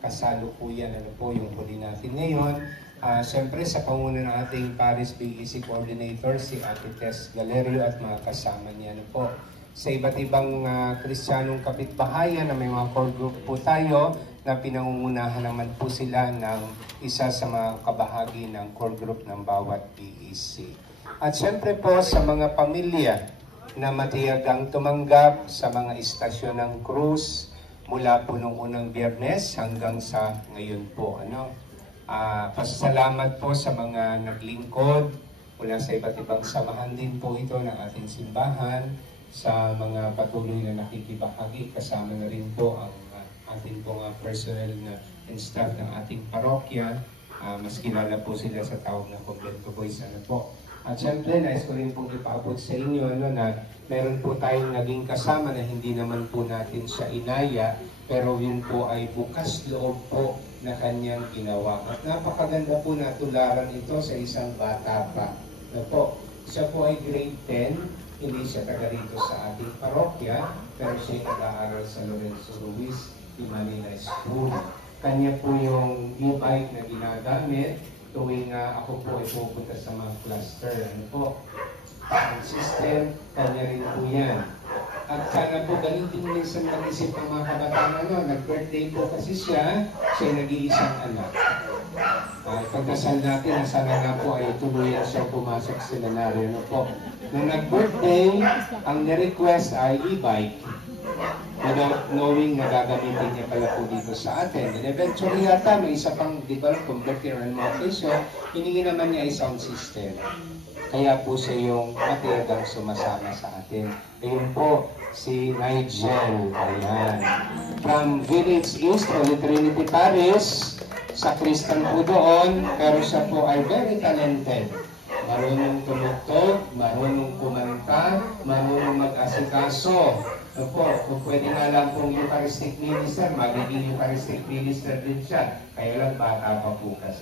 kasalukuyan. Ano po yung huli natin ngayon? Siyempre sa panguna ng ating Paris BEC Coordinator, si Ate Tess Galerio at mga kasama niya. Ano po? Sa iba't ibang Kristiyanong kapitbahayan na may mga core group po tayo na pinangungunahan naman po sila ng isa sa mga kabahagi ng core group ng bawat BEC. At siyempre po sa mga pamilya na matiyagang tumanggap sa mga istasyon ng cruise mula po nung unang Biyernes hanggang sa ngayon po. Pasasalamat po sa mga naglingkod mula sa iba't ibang samahan din po ito ng ating simbahan, sa mga patuloy na nakikibahagi, kasama na rin po ang ating pong personnel and staff ng ating parokya. Mas kilala po sila sa tawag na Convento Boys. At syempre, nais ko rin pong ipaabot sa inyo na meron po tayong naging kasama na hindi naman po natin siya inaya, pero yun po ay bukas loob po na kanyang ginawa. At napakaganda po na tularan ito sa isang bata pa. Siya po ay grade 10, hindi siya taga rito sa ating parokya, pero siya nag-aaral sa Lorenzo Ruiz di Manila School. Kanya po yung e-bike na ginagamit tuwing ako po ay pupunta sa mga cluster. Ang system, kanya rin po yan. At sana po galitin mo sa mag-isip ng mga kabataan. Nag-birthday po kasi siya nag-iisang anak. Pagdasal natin, sana nga po ay tuluyan siya pumasok sa seminaryo. Nung nag-birthday, ang ni-request ay e-bike. Without knowing na gagamitin niya pala po dito sa atin. And eventually yata, may isa pang, di ba, converter and motivation, hiningi naman niya ay sound system. Kaya po siya yung matiyagang sumasama sa atin. Ayun po, si Nigel. Ayan. From Village East, Holy Trinity Parish, sa Kristan po doon, pero siya po ay very talented. Marunong tumugtog, marunong kumanta, marunong mag-asikaso. Kung pwede nga lang pong Eucharistic Minister, magiging Eucharistic Minister din siya. Kaya lang bata pa po kasi.